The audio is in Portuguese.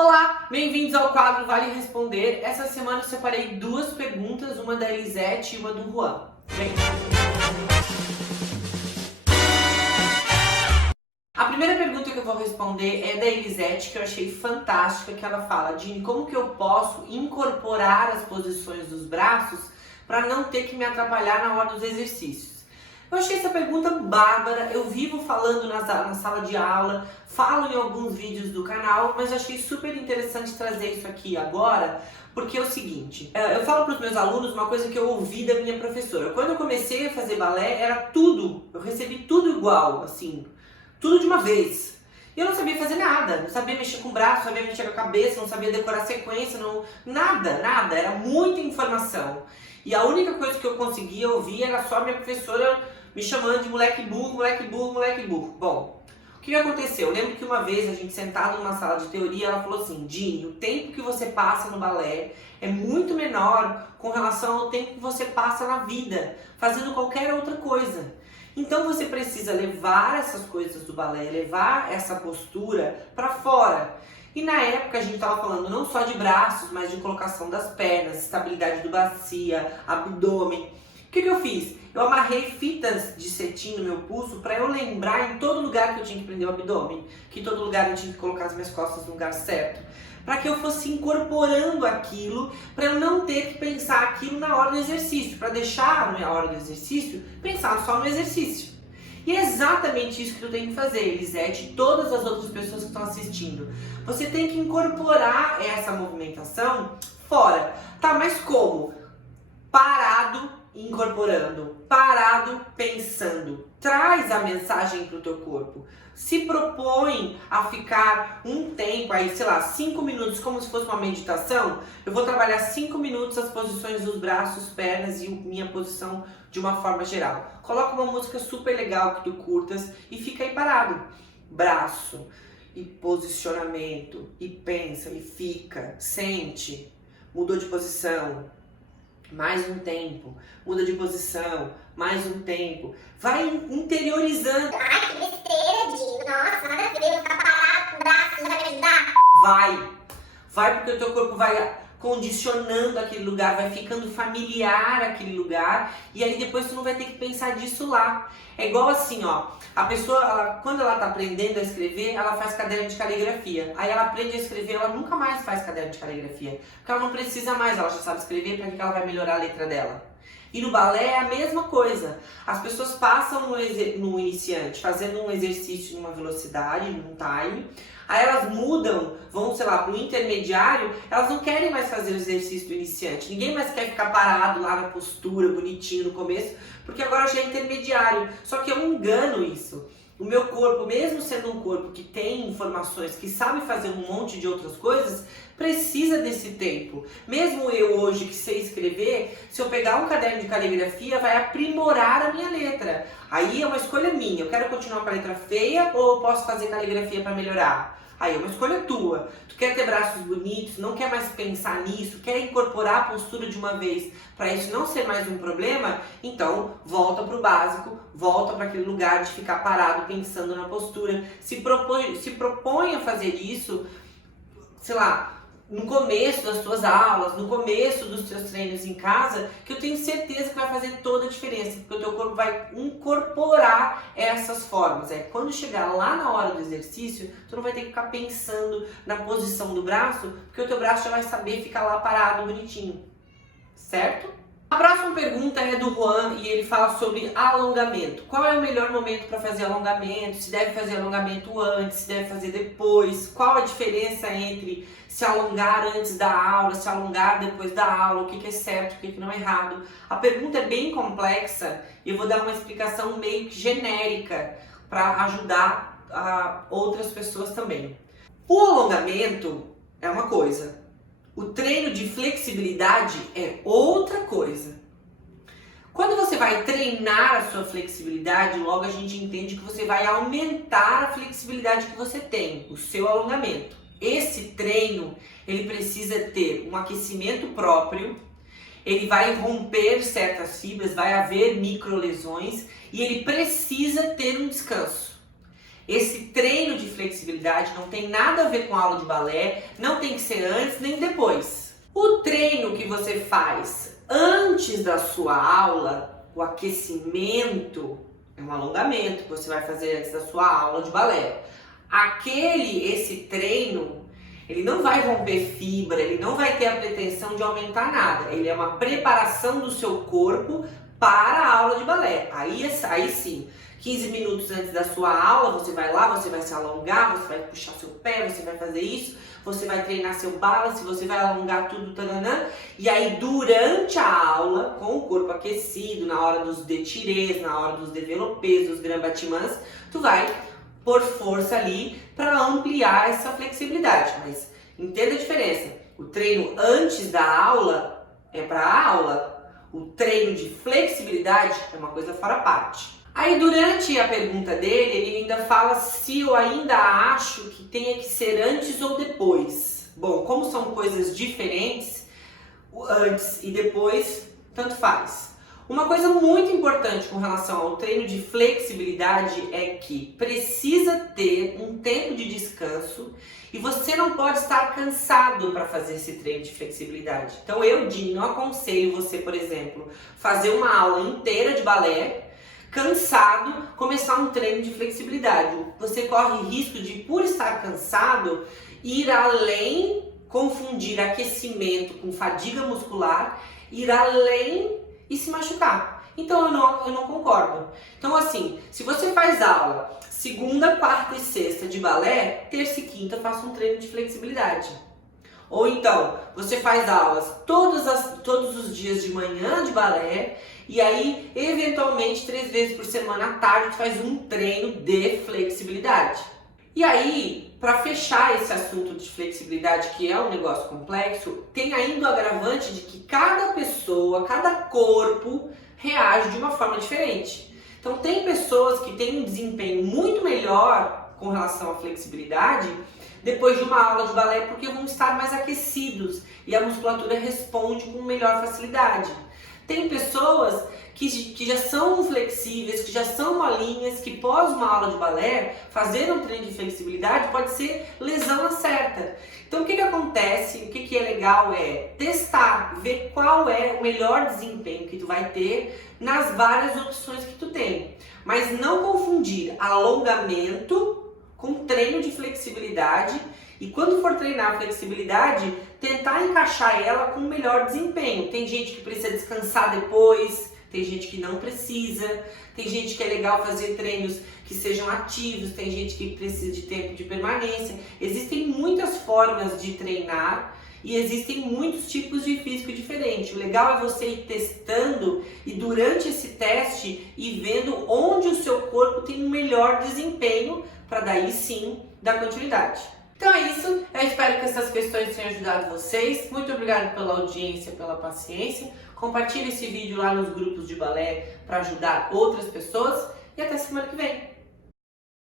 Olá, bem-vindos ao quadro Vale Responder. Essa semana eu separei duas perguntas, uma da Elisete e uma do Juan. Vem! A primeira pergunta que eu vou responder é da Elisete, que eu achei fantástica, que ela fala: Dini, como que eu posso incorporar as posições dos braços para não ter que me atrapalhar na hora dos exercícios? Eu achei essa pergunta bárbara, eu vivo falando na sala de aula, falo em alguns vídeos do canal, mas achei super interessante trazer isso aqui agora, porque é o seguinte, eu falo para os meus alunos uma coisa que eu ouvi da minha professora. Quando eu comecei a fazer balé, era tudo, eu recebi tudo igual, assim, tudo de uma vez. E eu não sabia fazer nada, não sabia mexer com o braço, não sabia mexer com a cabeça, não sabia decorar sequência, nada, era muita informação. E a única coisa que eu conseguia ouvir era só a minha professora me chamando de moleque burro, moleque burro, moleque burro. Bom, o que aconteceu? Eu lembro que uma vez, a gente sentado numa sala de teoria, ela falou assim: Dini, o tempo que você passa no balé é muito menor com relação ao tempo que você passa na vida, fazendo qualquer outra coisa. Então você precisa levar essas coisas do balé, levar essa postura para fora. E na época a gente estava falando não só de braços, mas de colocação das pernas, estabilidade do bacia, abdômen. O que eu fiz? Eu amarrei fitas de cetim no meu pulso para eu lembrar em todo lugar que eu tinha que prender o abdômen, que em todo lugar eu tinha que colocar as minhas costas no lugar certo, para que eu fosse incorporando aquilo, para eu não ter que pensar aquilo na hora do exercício, para deixar na hora do exercício pensar só no exercício. E é exatamente isso que tu tem que fazer, Elisete, e todas as outras pessoas que estão assistindo. Você tem que incorporar essa movimentação fora. Tá, mas como? Parado, incorporando, parado, pensando. Traz a mensagem para o teu corpo. Se propõe a ficar um tempo, aí, sei lá, 5 minutos, como se fosse uma meditação. Eu vou trabalhar 5 minutos as posições dos braços, pernas e minha posição de uma forma geral. Coloca uma música super legal que tu curtas e fica aí parado. Braço, e posicionamento, e pensa, e fica, sente, mudou de posição. Mais um tempo, muda de posição, mais um tempo, vai interiorizando. Ai, que besteira, Dino, nossa, nada a ver, eu vou ficar parado com o braço, não vai me ajudar? Vai porque o teu corpo vai condicionando aquele lugar, vai ficando familiar aquele lugar, e aí depois tu não vai ter que pensar disso lá. É igual assim, ó, a pessoa, quando ela tá aprendendo a escrever, ela faz caderno de caligrafia. Aí ela aprende a escrever, ela nunca mais faz caderno de caligrafia, porque ela não precisa mais, ela já sabe escrever, para que ela vai melhorar a letra dela? E no balé é a mesma coisa. As pessoas passam no iniciante fazendo um exercício numa velocidade, num time, aí elas mudam, vão, sei lá, para o intermediário, elas não querem mais fazer o exercício do iniciante. Ninguém mais quer ficar parado lá na postura, bonitinho no começo, porque agora já é intermediário. Só que é um engano isso. O meu corpo, mesmo sendo um corpo que tem informações, que sabe fazer um monte de outras coisas, precisa desse tempo. Mesmo eu hoje que sei escrever, se eu pegar um caderno de caligrafia, vai aprimorar a minha letra. Aí é uma escolha minha. Eu quero continuar com a letra feia ou eu posso fazer caligrafia para melhorar? Aí é uma escolha tua. Tu quer ter braços bonitos, não quer mais pensar nisso, quer incorporar a postura de uma vez para isso não ser mais um problema? Então volta pro básico, volta para aquele lugar de ficar parado pensando na postura. Se propõe a fazer isso, sei lá, no começo das tuas aulas, no começo dos teus treinos em casa, que eu tenho certeza que vai fazer toda a diferença, porque o teu corpo vai incorporar essas formas. Quando chegar lá na hora do exercício, tu não vai ter que ficar pensando na posição do braço, porque o teu braço já vai saber ficar lá parado, bonitinho. Certo? A próxima pergunta é do Juan e ele fala sobre alongamento. Qual é o melhor momento para fazer alongamento? Se deve fazer alongamento antes, se deve fazer depois? Qual a diferença entre se alongar antes da aula, se alongar depois da aula? O que é certo, o que não é errado? A pergunta é bem complexa e eu vou dar uma explicação meio que genérica para ajudar outras pessoas também. O alongamento é uma coisa. O treino de flexibilidade é outra coisa. Quando você vai treinar a sua flexibilidade, logo a gente entende que você vai aumentar a flexibilidade que você tem, o seu alongamento. Esse treino, ele precisa ter um aquecimento próprio, ele vai romper certas fibras, vai haver microlesões e ele precisa ter um descanso. Esse treino de flexibilidade não tem nada a ver com a aula de balé, não tem que ser antes nem depois. O treino que você faz antes da sua aula, o aquecimento, é um alongamento que você vai fazer antes da sua aula de balé. Esse treino, ele não vai romper fibra, ele não vai ter a pretensão de aumentar nada. Ele é uma preparação do seu corpo para a aula de balé. Aí sim, 15 minutos antes da sua aula, você vai lá, você vai se alongar, você vai puxar seu pé, você vai fazer isso, você vai treinar seu balance, você vai alongar tudo, tananã. E aí, durante a aula, com o corpo aquecido, na hora dos détirés, na hora dos développés, dos grand battements, tu vai pôr força ali para ampliar essa flexibilidade. Mas entenda a diferença. O treino antes da aula é para a aula. O treino de flexibilidade é uma coisa fora parte. Aí durante a pergunta dele, ele ainda fala se eu ainda acho que tenha que ser antes ou depois. Bom, como são coisas diferentes, o antes e depois tanto faz. Uma coisa muito importante com relação ao treino de flexibilidade é que precisa ter um tempo de descanso e você não pode estar cansado para fazer esse treino de flexibilidade. Então eu, Dini, não aconselho você, por exemplo, fazer uma aula inteira de balé cansado, começar um treino de flexibilidade. Você corre risco de, por estar cansado, ir além, confundir aquecimento com fadiga muscular, ir além e se machucar. Então eu não concordo. Então assim, se você faz aula segunda, quarta e sexta de balé, terça e quinta faça um treino de flexibilidade. Ou então, você faz aulas todos os dias de manhã de balé e aí, eventualmente, 3 vezes por semana à tarde, faz um treino de flexibilidade. E aí, para fechar esse assunto de flexibilidade, que é um negócio complexo, tem ainda o agravante de que cada pessoa, cada corpo reage de uma forma diferente. Então, tem pessoas que têm um desempenho muito melhor com relação à flexibilidade depois de uma aula de balé porque vão estar mais aquecidos e a musculatura responde com melhor facilidade. Tem pessoas que já são flexíveis, que já são molinhas, que pós uma aula de balé, fazer um treino de flexibilidade pode ser lesão na certa. Então o que acontece, o que é legal é testar, ver qual é o melhor desempenho que tu vai ter nas várias opções que tu tem. Mas não confundir alongamento com treino de flexibilidade e quando for treinar a flexibilidade, tentar encaixar ela com o melhor desempenho. Tem gente que precisa descansar depois, tem gente que não precisa, tem gente que é legal fazer treinos que sejam ativos, tem gente que precisa de tempo de permanência. Existem muitas formas de treinar e existem muitos tipos de físico diferente. O legal é você ir testando e durante esse teste ir vendo onde o seu corpo tem um melhor desempenho para daí sim dar continuidade. Então é isso, eu espero que essas questões tenham ajudado vocês. Muito obrigada pela audiência, pela paciência. Compartilhe esse vídeo lá nos grupos de balé para ajudar outras pessoas e até semana que vem.